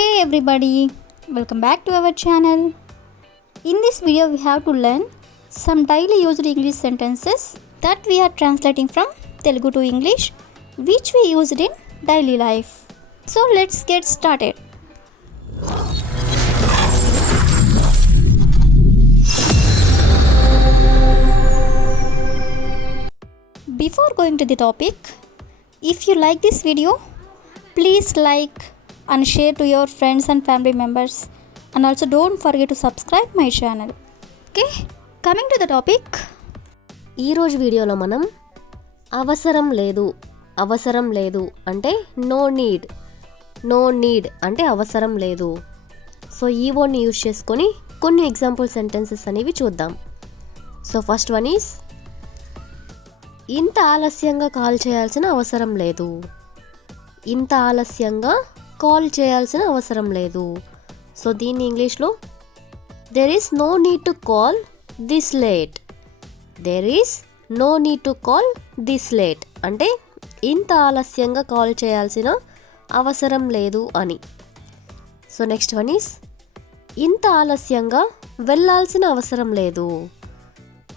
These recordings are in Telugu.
Hey everybody, welcome back to our channel. In this video we have to learn some daily used English sentences that we are translating from Telugu to English which we used in daily life. So let's get started. Before going to the topic, if you like this video, please like and share to your friends and family members, and also don't forget to subscribe my channel. Okay, coming to the topic. ఈరోజు వీడియోలో మనం అవసరం లేదు అంటే నో నీడ్ అంటే అవసరం లేదు. సో ఈ వర్డ్ని యూజ్ చేసుకొని కొన్ని ఎగ్జాంపుల్ సెంటెన్సెస్ అనేవి చూద్దాం. సో ఫస్ట్ వన్ ఈస్ ఇంత ఆలస్యంగా కాల్ చేయాల్సిన అవసరం లేదు. ఇంత ఆలస్యంగా కాల్ చేయాల్సిన అవసరం లేదు. సో దీన్ని ఇంగ్లీష్లో there is no need to call this late. There is no need to call this late అంటే ఇంత ఆలస్యంగా కాల్ చేయాల్సిన అవసరం లేదు అని. సో నెక్స్ట్ వన్ ఈస్ ఇంత ఆలస్యంగా వెళ్ళాల్సిన అవసరం లేదు.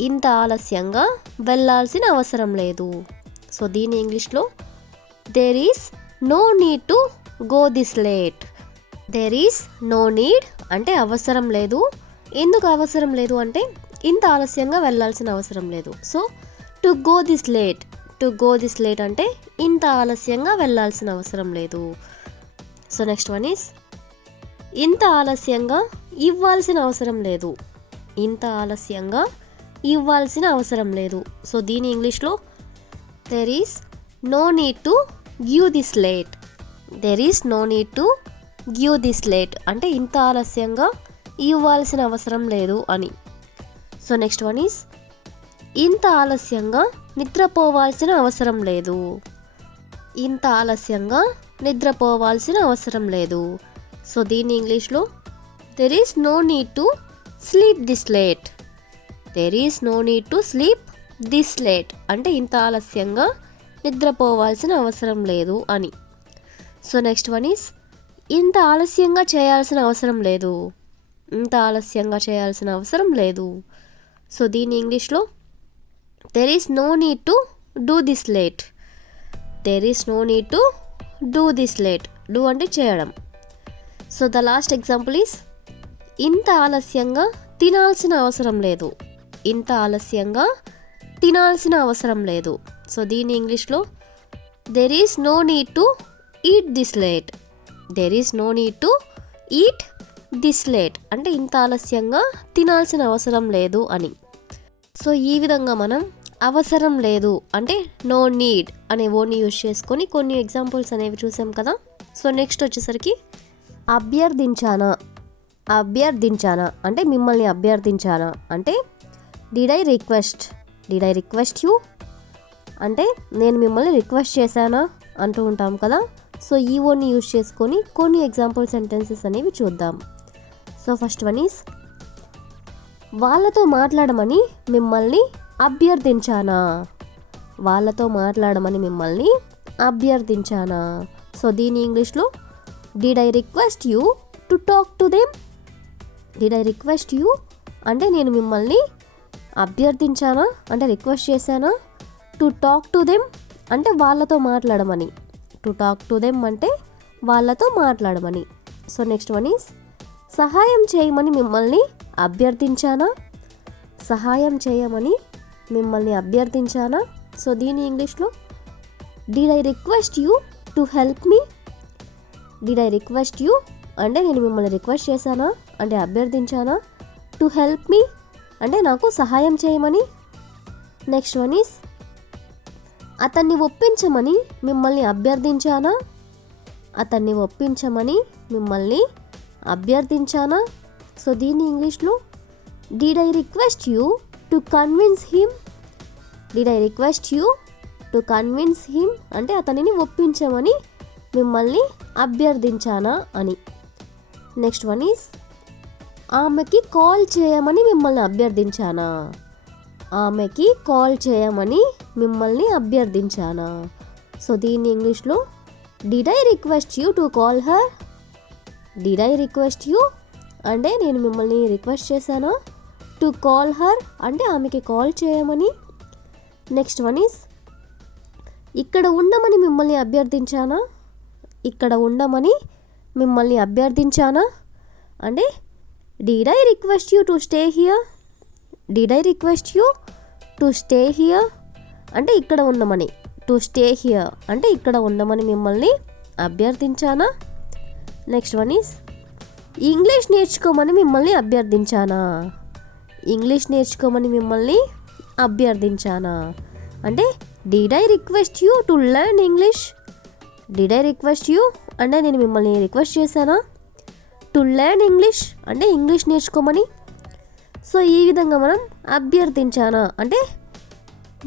ఇంత ఆలస్యంగా వెళ్ళాల్సిన అవసరం లేదు. సో దీని ఇంగ్లీష్లో there is no need to go this late. There is no need అంటే అవసరం లేదు. ఎందుకు అవసరం లేదు అంటే ఇంత ఆలస్యంగా వెళ్ళాల్సిన అవసరం లేదు. So to go this late అంటే ఇంత ఆలస్యంగా వెళ్ళాల్సిన అవసరం లేదు. సో నెక్స్ట్ వన్ ఈస్ ఇంత ఆలస్యంగా ఇవ్వాల్సిన అవసరం లేదు. ఇంత ఆలస్యంగా ఇవ్వాల్సిన అవసరం లేదు. సో దీని ఇంగ్లీష్లో there is no need to give this late. There is no need to give this late అంటే ఇంత ఆలస్యంగా ఇవ్వాల్సిన అవసరం లేదు అని. సో నెక్స్ట్ వన్ ఈస్ ఇంత ఆలస్యంగా నిద్రపోవాల్సిన అవసరం లేదు. ఇంత ఆలస్యంగా నిద్రపోవాల్సిన అవసరం లేదు. సో దీని ఇంగ్లీష్లో there is no need to sleep this late. There is no need to sleep this late అంటే ఇంత ఆలస్యంగా నిద్రపోవాల్సిన అవసరం లేదు అని. సో నెక్స్ట్ వన్ ఈస్ ఇంత ఆలస్యంగా చేయాల్సిన అవసరం లేదు. ఇంత ఆలస్యంగా చేయాల్సిన అవసరం లేదు. సో దీని ఇంగ్లీష్లో there is no need to do this late. There is no need to do this late. Do అంటే చేయడం. So the last example is ఇంత ఆలస్యంగా తినాల్సిన అవసరం లేదు. ఇంత ఆలస్యంగా తినాల్సిన అవసరం లేదు. సో దీని ఇంగ్లీష్లో there is no need to eat this late. There is no need to eat this late అంటే ఇంత ఆలస్యంగా తినాల్సిన అవసరం లేదు అని. సో ఈ విధంగా మనం అవసరం లేదు అంటే నో నీడ్ అనే వర్డ్ని యూజ్ చేసుకొని కొన్ని ఎగ్జాంపుల్స్ అనేవి చూసాం కదా. సో నెక్స్ట్ వచ్చేసరికి అభ్యర్థించానా అంటే మిమ్మల్ని అభ్యర్థించానా అంటే డిడ్ ఐ రిక్వెస్ట్ యూ అంటే నేను మిమ్మల్ని రిక్వెస్ట్ చేశానా అంటూ ఉంటాం కదా. సో ఈ వర్డ్ని యూజ్ చేసుకొని కొన్ని ఎగ్జాంపుల్ సెంటెన్సెస్ అనేవి చూద్దాం. సో ఫస్ట్ వన్ ఈస్ వాళ్ళతో మాట్లాడమని మిమ్మల్ని అభ్యర్థించానా. వాళ్ళతో మాట్లాడమని మిమ్మల్ని అభ్యర్థించానా. సో దీని ఇంగ్లీష్లో did I request you to talk to them. Did I request you అంటే నేను మిమ్మల్ని అభ్యర్థించానా అంటే రిక్వెస్ట్ చేశానా. టు టాక్ టు దెమ్ అంటే వాళ్ళతో మాట్లాడమని. టు టాక్ టు దెమ్ అంటే వాళ్ళతో మాట్లాడమని. సో నెక్స్ట్ వన్ ఈస్ సహాయం చేయమని మిమ్మల్ని అభ్యర్థించానా. సహాయం చేయమని మిమ్మల్ని అభ్యర్థించానా. సో దీని ఇంగ్లీష్లో did I request you to help me. Did I request you అంటే నేను మిమ్మల్ని రిక్వెస్ట్ చేశానా అంటే అభ్యర్థించానా. టు హెల్ప్ మీ అంటే నాకు సహాయం చేయమని. నెక్స్ట్ వన్ ఈస్ అతన్ని ఒప్పించమని మిమ్మల్ని అభ్యర్థించానా. అతన్ని ఒప్పించమని మిమ్మల్ని అభ్యర్థించానా. సో దీని ఇంగ్లీష్లో did I request you to convince him. Did I request you to convince him అంటే అతనిని ఒప్పించమని మిమ్మల్ని అభ్యర్థించానా అని. నెక్స్ట్ వన్ ఈస్ ఆమెకి కాల్ చేయమని మిమ్మల్ని అభ్యర్థించానా. ఆమెకి కాల్ చేయమని మిమ్మల్ని అభ్యర్థించానా. సో దీన్ని ఇంగ్లీష్లో did I request you to call her. Did I request you అంటే నేను మిమ్మల్ని రిక్వెస్ట్ చేశానా. టు కాల్ హర్ అంటే ఆమెకి కాల్ చేయమని. నెక్స్ట్ వన్ ఈస్ ఇక్కడ ఉండమని మిమ్మల్ని అభ్యర్థించానా. ఇక్కడ ఉండమని మిమ్మల్ని అభ్యర్థించానా అంటే did I request you to stay here. Did I request you to stay here అంటే ఇక్కడ ఉండమని. టు స్టే హియర్ అంటే ఇక్కడ ఉండమని మిమ్మల్ని అభ్యర్థించానా. నెక్స్ట్ వన్ ఈస్ ఇంగ్లీష్ నేర్చుకోమని మిమ్మల్ని అభ్యర్థించానా. ఇంగ్లీష్ నేర్చుకోమని మిమ్మల్ని అభ్యర్థించానా అంటే did I request you to learn English. Did I request you అంటే నేను మిమ్మల్ని రిక్వెస్ట్ చేశానా. టు లెర్న్ ఇంగ్లీష్ అంటే ఇంగ్లీష్ నేర్చుకోమని. సో ఈ విధంగా మనం అభ్యర్థించానా అంటే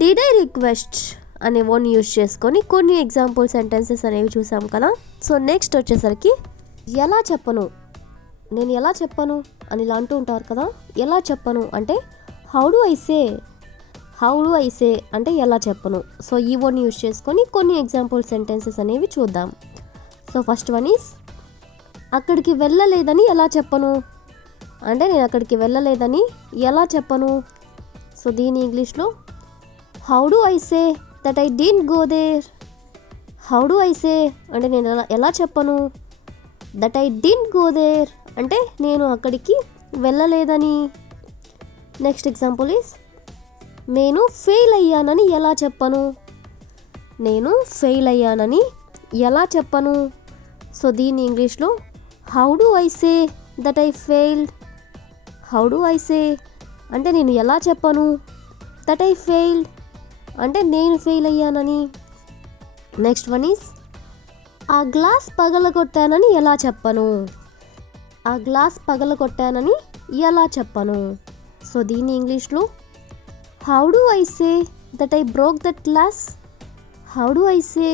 డిడ్ ఐ రిక్వెస్ట్ అనే వర్డ్ యూజ్ చేసుకొని కొన్ని ఎగ్జాంపుల్ సెంటెన్సెస్ అనేవి చూసాం కదా. సో నెక్స్ట్ వచ్చేసరికి ఎలా చెప్పను, నేను ఎలా చెప్పను అని ఇలా అంటూ ఉంటారు కదా. ఎలా చెప్పను అంటే how do I say. How do I say అంటే ఎలా చెప్పను. సో ఈ వర్డ్ని యూజ్ చేసుకొని కొన్ని ఎగ్జాంపుల్ సెంటెన్సెస్ అనేవి చూద్దాం. సో ఫస్ట్ వన్ ఈస్ అక్కడికి వెళ్ళలేదని ఎలా చెప్పను అంటే నేను అక్కడికి వెళ్ళలేదని ఎలా చెప్పను. సో దీని ఇంగ్లీష్లో how do I say that I didn't go there. How do I say అంటే నేను ఎలా చెప్పను. That I didn't go there అంటే నేను అక్కడికి వెళ్ళలేదని. నెక్స్ట్ ఎగ్జాంపుల్ ఈస్ నేను ఫెయిల్ అయ్యానని ఎలా చెప్పను. నేను ఫెయిల్ అయ్యానని ఎలా చెప్పను. సో దీని ఇంగ్లీష్లో how do I say that I failed. How do I say అంటే నేను ఎలా చెప్పను. దట్ ఐ ఫెయిల్డ్ అంటే నేను ఫెయిల్ అయ్యానని. నెక్స్ట్ వన్ ఈస్ ఆ గ్లాస్ పగలగొట్టానని ఎలా చెప్పను. ఆ గ్లాస్ పగలగొట్టానని ఎలా చెప్పను. సో దీని ఇంగ్లీష్లో how do I say that I broke that glass. How do I say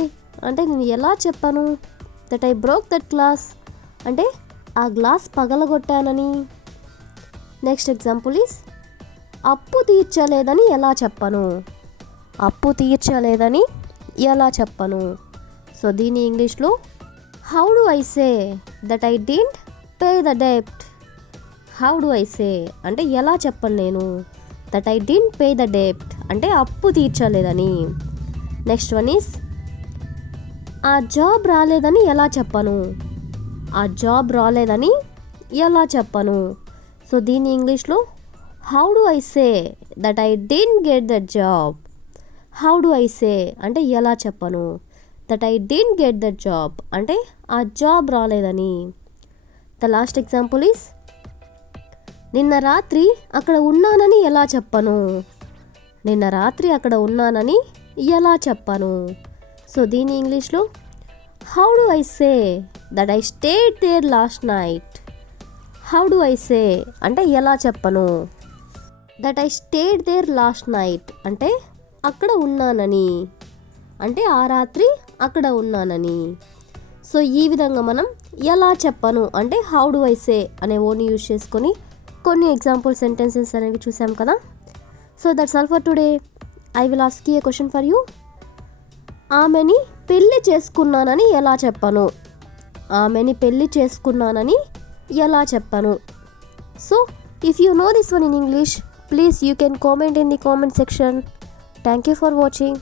అంటే నేను ఎలా చెప్పను. That I broke that glass అంటే ఆ గ్లాస్ పగలగొట్టానని. నెక్స్ట్ ఎగ్జాంపుల్ ఈస్ అప్పు తీర్చలేదని ఎలా చెప్పను. అప్పు తీర్చలేదని ఎలా చెప్పను. సో దీని ఇంగ్లీష్లో how do I say that I didn't pay the డెబ్ట్. హౌ డు ఐ సే అంటే ఎలా చెప్పను నేను. That I didn't pay the డెబ్ట్ అంటే అప్పు తీర్చలేదని. నెక్స్ట్ వన్ ఈస్ ఆ జాబ్ రాలేదని ఎలా చెప్పను. ఆ జాబ్ రాలేదని ఎలా చెప్పను. సో దీని ఇంగ్లీష్లో how do I say that I didn't get the job. How do I say అంటే ఎలా చెప్పను. That I didn't get the job అంటే ఆ జాబ్ రాలేదని. ద లాస్ట్ ఎగ్జాంపుల్ ఈస్ నిన్న రాత్రి అక్కడ ఉన్నానని ఎలా చెప్పను. నిన్న రాత్రి అక్కడ ఉన్నానని ఎలా చెప్పను. సో దీని ఇంగ్లీష్లో how do I say that I stayed there last night. How do I say అంటే ఎలా చెప్పను. That I stayed there last night అంటే అక్కడ ఉన్నానని అంటే ఆ రాత్రి అక్కడ ఉన్నానని. సో ఈ విధంగా మనం ఎలా చెప్పను అంటే హౌ డు ఐ సే అనే వర్డ్ని యూజ్ చేసుకొని కొన్ని ఎగ్జాంపుల్ సెంటెన్సెస్ అనేవి చూసాం కదా. So that's all for today. I will ask you A question for you. ఆమెని పెళ్ళి చేసుకున్నానని ఎలా చెప్పను. ఆమెని పెళ్ళి చేసుకున్నానని ఎలా చెప్పను. So if you know this one in English, please you can comment in the comment section. Thank you for watching.